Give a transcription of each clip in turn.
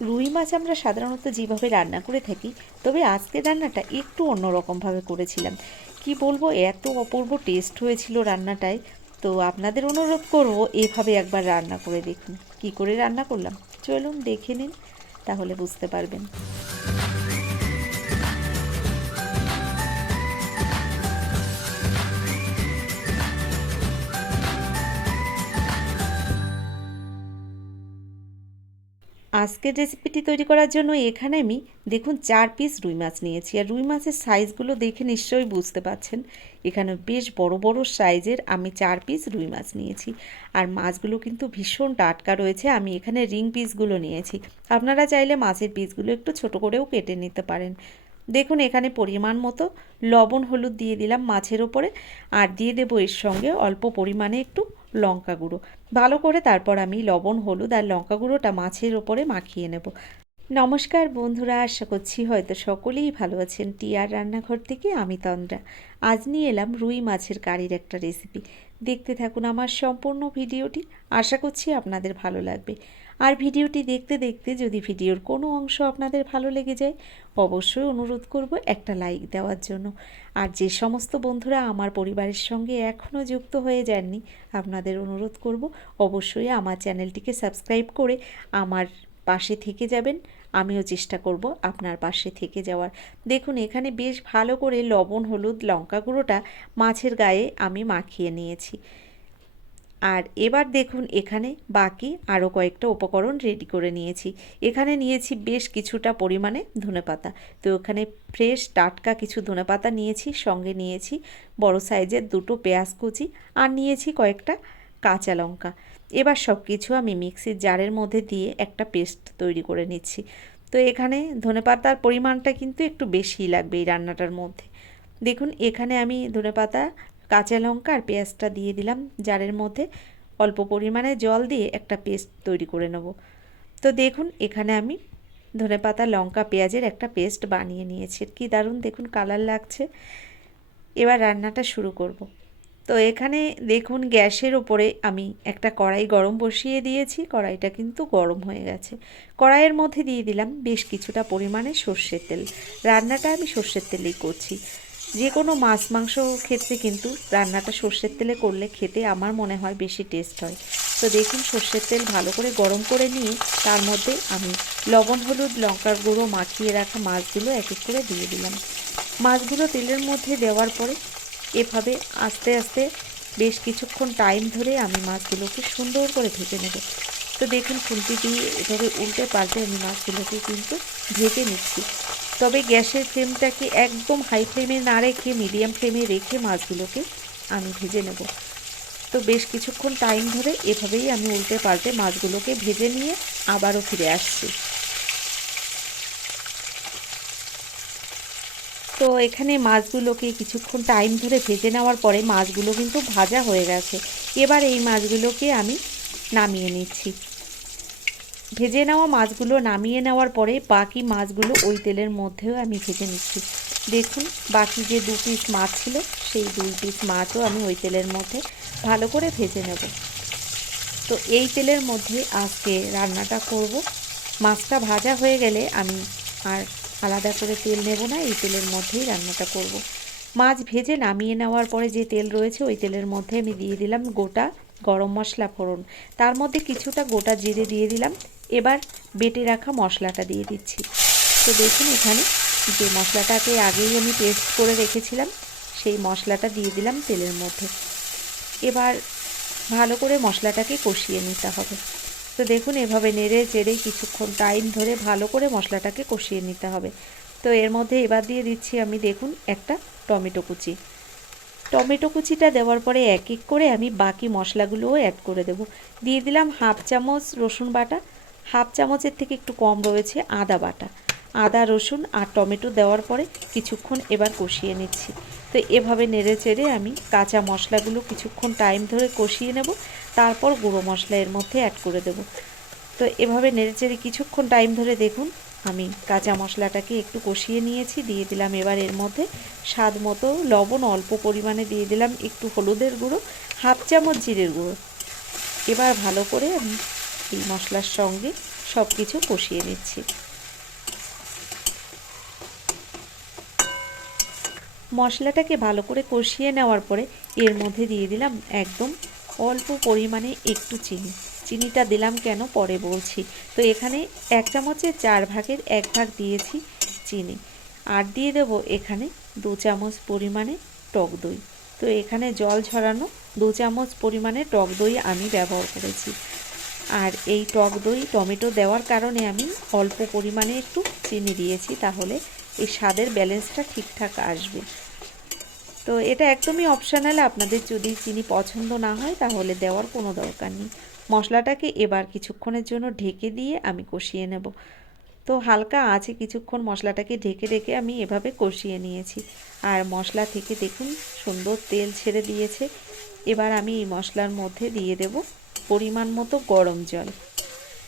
রুই মাছ আমরা সাধারণত যেভাবে রান্না করে থাকি, তবে আজকের রান্নাটা একটু অন্যরকমভাবে করেছিলাম। কি বলবো, এত অপূর্ব টেস্ট হয়েছিল রান্নাটায়। তো আপনাদের অনুরোধ করব এভাবে একবার রান্না করে দেখুন। কি করে রান্না করলাম চলুন দেখে নিন, তাহলে বুঝতে পারবেন। আজকের রেসিপিটি তৈরি করার জন্য এখানে আমি দেখুন 4 পিস রুই মাছ নিয়েছি। আর রুই মাছের সাইজগুলো দেখে নিশ্চয়ই বুঝতে পারছেন, এখানে বেশ বড় বড় সাইজের আমি 4 পিস রুই মাছ নিয়েছি। আর মাছগুলো কিন্তু ভীষণ টাটকা রয়েছে। আমি এখানে রিং পিসগুলো নিয়েছি, আপনারা চাইলে মাছের পিসগুলো একটু ছোট করেও কেটে নিতে পারেন। দেখুন এখানে পরিমাণ মতো লবণ হলুদ দিয়ে দিলাম মাছের ওপরে, আর দিয়ে দেবো এর সঙ্গে অল্প পরিমাণে একটু লঙ্কা গুঁড়ো। ভালো করে তারপর আমি লবণ হলুদ আর লঙ্কা গুঁড়োটা মাছের ওপরে মাখিয়ে নেব। নমস্কার বন্ধুরা, আশা করছি হয়তো সকলেই ভালো আছেন। টিয়ার রান্নাঘর থেকে আমি তন্দ্রা। আজ নিয়ে এলাম রুই মাছের কারির একটা রেসিপি। দেখতে থাকুন আমার সম্পূর্ণ ভিডিওটি, আশা করছি আপনাদের ভালো লাগবে। আর ভিডিওটি দেখতে দেখতে যদি ভিডিওর কোনো অংশ আপনাদের ভালো লেগে যায়, অবশ্যই অনুরোধ করব একটা লাইক দেওয়ার জন্য। আর যে সমস্ত বন্ধুরা আমার পরিবারের সঙ্গে এখনও যুক্ত হয়ে যাননি, আপনাদের অনুরোধ করব অবশ্যই আমার চ্যানেলটিকে সাবস্ক্রাইব করে আমার পাশে থেকে যাবেন। আমিও চেষ্টা করব আপনার পাশে থেকে যাওয়ার। দেখুন এখানে বেশ ভালো করে লবণ হলুদ লঙ্কা গুঁড়োটা মাছের গায়ে আমি মাখিয়ে নিয়েছি। আর এবার দেখুন এখানে বাকি আরও কয়েকটা উপকরণ রেডি করে নিয়েছি। এখানে নিয়েছি বেশ কিছুটা পরিমাণে ধনেপাতা। তো এখানে ফ্রেশ টাটকা কিছু ধনেপাতা নিয়েছি, সঙ্গে নিয়েছি বড় সাইজের 2টো পেঁয়াজ কুচি, আর নিয়েছি কয়েকটা কাঁচা লঙ্কা। এবার সব কিছু আমি মিক্সির জারের মধ্যে দিয়ে একটা পেস্ট তৈরি করে নিচ্ছি। তো এখানে ধনেপাতার পরিমাণটা কিন্তু একটু বেশিই লাগবে এই রান্নাটার মধ্যে। দেখুন এখানে আমি ধনেপাতা কাঁচা লঙ্কা আর পেঁয়াজটা দিয়ে দিলাম জারের মধ্যে, অল্প পরিমাণে জল দিয়ে একটা পেস্ট তৈরি করে নেব। তো দেখুন এখানে আমি ধনেপাতা লঙ্কা পেঁয়াজের একটা পেস্ট বানিয়ে নিয়েছি। কি দারুণ দেখুন কালার লাগছে। এবার রান্নাটা শুরু করব। তো এখানে দেখুন গ্যাসের ওপরে আমি একটা কড়াই গরম বসিয়ে দিয়েছি। কড়াইটা কিন্তু গরম হয়ে গেছে। কড়াইয়ের মধ্যে দিয়ে দিলাম বেশ কিছুটা পরিমাণে সর্ষের তেল। রান্নাটা আমি সর্ষের তেলেই করছি। যে কোনো মাছ মাংস ক্ষেত্রে কিন্তু রান্নাটা সর্ষের তেলে করলে খেতে আমার মনে হয় বেশি টেস্ট হয়। তো দেখুন সর্ষের তেল ভালো করে গরম করে নিয়ে তার মধ্যে আমি লবণ হলুদ লঙ্কার গুঁড়ো মাখিয়ে রাখা মাছগুলো এক এক করে দিয়ে দিলাম। মাছগুলো তেলের মধ্যে দেওয়ার পরে এভাবে আস্তে আস্তে বেশ কিছুক্ষণ টাইম ধরে আমি মাছগুলোকে সুন্দর করে ভেজে নেব। তো দেখুন খুন্তি দিয়ে এভাবে উল্টে পাল্টে আমি মাছগুলোকে কিন্তু ভেজে নিচ্ছি। তবে গ্যাসের ফ্লেমটাকে একদম হাই ফ্লেমে না রেখে মিডিয়াম ফ্লেমে রেখে মাছগুলোকে আমি ভেজে নেব। তো বেশ কিছুক্ষণ টাইম ধরে এভাবেই আমি উল্টে পাল্টে মাছগুলোকে ভেজে নিয়ে আবারও ফিরে আসছি। তো এখানে মাছগুলোকে কিছুক্ষণ টাইম ধরে ভেজে নেওয়ার পরে মাছগুলো কিন্তু ভাজা হয়ে গেছে। এবার এই মাছগুলোকে আমি নামিয়ে নিচ্ছি। ভেজে নেওয়া মাছগুলো নামিয়ে নেওয়ার পরে বাকি মাছগুলো ওই তেলের মধ্যেও আমি ভেজে নিচ্ছি। দেখুন বাকি যে 2 পিস মাছ ছিল সেই 2 পিস মাছও আমি ওই তেলের মধ্যে ভালো করে ভেজে নেব। তো এই তেলের মধ্যে আজকে রান্নাটা করব। মাছটা ভাজা হয়ে গেলে আমি আর আলাদা করে তেল নেব না, এই তেলের মধ্যেই রান্নাটা করব। মাছ ভেজে নামিয়ে নেওয়ার পরে যে তেল রয়েছে ওই তেলের মধ্যে আমি দিয়ে দিলাম গোটা গরম মশলা ফোড়ন, তার মধ্যে কিছুটা গোটা জিরে দিয়ে দিলাম। এবার বেটে রাখা মশলাটা দিয়ে দিচ্ছি। তো দেখুন এখানে যে মশলাটাকে আগেই আমি পেস্ট করে রেখেছিলাম সেই মশলাটা দিয়ে দিলাম তেলের মধ্যে। এবার ভালো করে মশলাটাকে কষিয়ে নিতে হবে। তো দেখুন এভাবে নেড়ে চেড়ে কিছুক্ষণ টাইম ধরে ভালো করে মশলাটাকে কষিয়ে নিতে হবে। তো এর মধ্যে এবার দিয়ে দিচ্ছি আমি দেখুন একটা টমেটো কুচি। টমেটো কুচিটা দেওয়ার পরে এক এক করে আমি বাকি মশলাগুলোও অ্যাড করে দেব। দিয়ে দিলাম হাফ চামচ রসুন বাটা, হাফ চামচের থেকে একটু কম রয়েছে আদা বাটা। আদা রসুন আর টমেটো দেওয়ার পরে কিছুক্ষণ এবার কষিয়ে নিচ্ছি। তো এভাবে নেড়ে চেড়ে আমি কাঁচা মশলাগুলো কিছুক্ষণ টাইম ধরে কষিয়ে নেব, তারপর গুঁড়ো মশলা এর মধ্যে অ্যাড করে দেব। তো এভাবে নেড়ে চেড়ে কিছুক্ষণ টাইম ধরে দেখুন আমি কাঁচা মশলাটাকে একটু কষিয়ে নিয়েছি। দিয়ে দিলাম এবার এর মধ্যে স্বাদ মতো লবণ, অল্প পরিমাণে দিয়ে দিলাম একটু হলুদের গুঁড়ো, হাফ চামচ জিরের গুঁড়ো। এবার ভালো করে আমি এই মশলার সঙ্গে সব কিছু কষিয়ে নিচ্ছি। মশলাটাকে ভালো করে কষিয়ে নেওয়ার পরে এর মধ্যে দিয়ে দিলাম একদম অল্প পরিমাণে একটু চিনি। চিনিটা দিলাম কেন পরে বলছি। তো এখানে 1 চামচের 4 ভাগের 1 ভাগ দিয়েছি চিনি। আর দিয়ে দেব এখানে 2 চামচ পরিমাণে টক দই। তো এখানে জল ঝরানো 2 চামচ পরিমাণে টক দই আমি ব্যবহার করেছি। আর এই টক দই টমেটো দেওয়ার কারণে আমি অল্প পরিমাণে একটু চিনি দিয়েছি, তাহলে এই স্বাদের ব্যালেন্সটা ঠিকঠাক আসবে। তো এটা একদমই অপশনাল, আপনাদের যদি চিনি পছন্দ না হয় তাহলে দেওয়ার কোনো দরকার নেই। মশলাটাকে এবার কিছুক্ষণের জন্য ঢেকে দিয়ে আমি কষিয়ে নেব। তো হালকা আঁচে কিছুক্ষণ মশলাটাকে ঢেকে ঢেকে আমি এভাবে কষিয়ে নিয়েছি। আর মশলা থেকে দেখুন সুন্দর তেল ছেড়ে দিয়েছে। এবার আমি এই মশলার মধ্যে দিয়ে দেব পরিমাণ মতো গরম জল।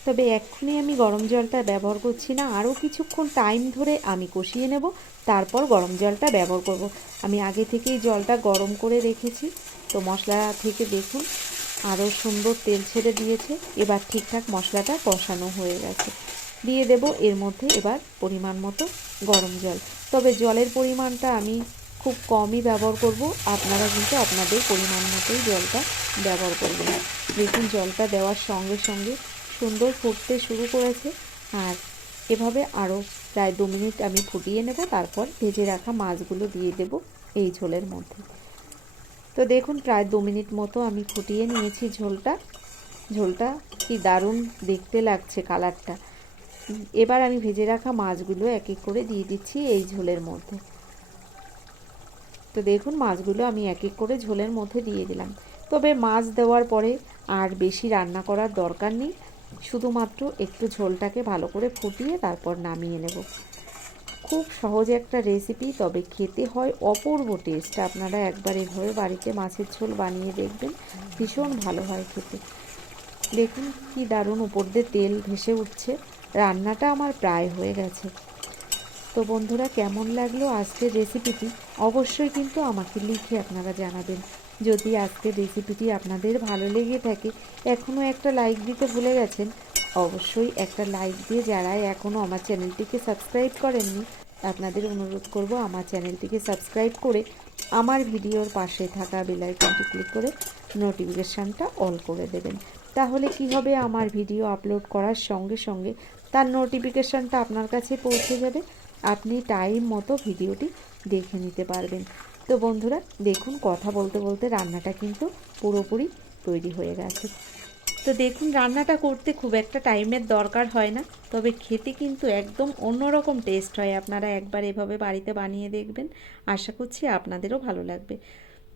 তবে এক্ষুনি আমি গরম জলটা ব্যবহার করছি না, আরও কিছুক্ষণ টাইম ধরে আমি কষিয়ে নেব, তারপর গরম জলটা ব্যবহার করব। আমি আগে থেকেই জলটা গরম করে রেখেছি। তো মশলা থেকে দেখুন আরও সুন্দর তেল ছেড়ে দিয়েছে। এবার ঠিকঠাক মশলাটা কষানো হয়ে গেছে। দিয়ে দেব এর মধ্যে এবার পরিমাণ মতো গরম জল। তবে জলের পরিমাণটা আমি খুব কমই ব্যবহার করব, আপনারা কিন্তু আপনাদের পরিমাণ মতোই জলটা ব্যবহার করবেন। দেখুন জলটা দেওয়ার সঙ্গে সঙ্গে সুন্দর ফুটতে শুরু করেছে। আর এভাবে আরও প্রায় 2 মিনিট আমি ফুটিয়ে নেব, তারপর ভেজে রাখা মাছগুলো দিয়ে দেব এই ঝোলের মধ্যে। তো দেখুন প্রায় 2 মিনিট মতো আমি ফুটিয়ে নিয়েছি ঝোলটা কি দারুণ দেখতে লাগছে কালারটা। এবার আমি ভেজে রাখা মাছগুলো এক এক করে দিয়ে দিচ্ছি এই ঝোলের মধ্যে। তো দেখুন মাছগুলো আমি এক এক করে ঝোলের মধ্যে দিয়ে দিলাম। তবে মাছ দেওয়ার পরে আর বেশি রান্না করার দরকার নেই, শুধুমাত্র একটু ঝোলটাকে ভালো করে ফুটিয়ে তারপর নামিয়ে নেব। খুব সহজ একটা রেসিপি, তবে খেতে হয় অপূর্ব টেস্ট। আপনারা একবার এভাবে বাড়িতে মাছের ঝোল বানিয়ে দেখবেন, ভীষণ ভালো হয় খেতে। দেখুন কি দারুণ উপর দিয়ে তেল ভেসে উঠছে। রান্নাটা আমার প্রায় হয়ে গেছে। তো বন্ধুরা কেমন লাগলো আজকের রেসিপিটি অবশ্যই কিন্তু আমাকে লিখে আপনারা জানাবেন। যদি আজকের রেসিপিটি আপনাদের ভালো লেগে থাকে, এখনও একটা লাইক দিতে ভুলে গেছেন, অবশ্যই একটা লাইক দিয়ে যারা এখনও আমার চ্যানেলটিকে সাবস্ক্রাইব করেননি, আপনাদের অনুরোধ করব আমার চ্যানেলটিকে সাবস্ক্রাইব করে আমার ভিডিওর পাশে থাকা বেল আইকনটি ক্লিক করে নোটিফিকেশানটা অল করে দেবেন। তাহলে কি হবে, আমার ভিডিও আপলোড করার সঙ্গে সঙ্গে তার নোটিফিকেশানটা আপনার কাছে পৌঁছে যাবে, আপনি টাইম মতো ভিডিওটি দেখে নিতে পারবেন। তো বন্ধুরা দেখুন কথা বলতে বলতে রান্নাটা কিন্তু পুরোপুরি তৈরি হয়ে গেছে। তো দেখুন রান্নাটা করতে খুব একটা টাইমের দরকার হয় না, তবে খেতে কিন্তু একদম অন্যরকম টেস্ট হয়। আপনারা একবার এভাবে বাড়িতে বানিয়ে দেখবেন, আশা করছি আপনাদেরও ভালো লাগবে।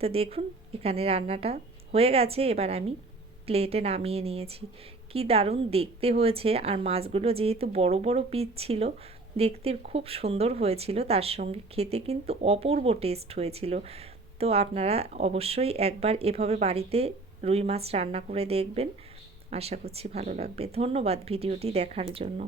তো দেখুন এখানে রান্নাটা হয়ে গেছে, এবার আমি প্লেটে নামিয়ে নিয়েছি। কি দারুণ দেখতে হয়েছে, আর মাছগুলো যেহেতু বড় বড় পিস ছিল, দেখতে খুব সুন্দর হয়েছিল, তার সঙ্গে খেতে কিন্তু অপূর্ব টেস্ট হয়েছিল। তো আপনারা অবশ্যই একবার এভাবে বাড়িতে রুই মাছ রান্না করে দেখবেন, আশা করছি ভালো লাগবে। ধন্যবাদ ভিডিওটি দেখার জন্য।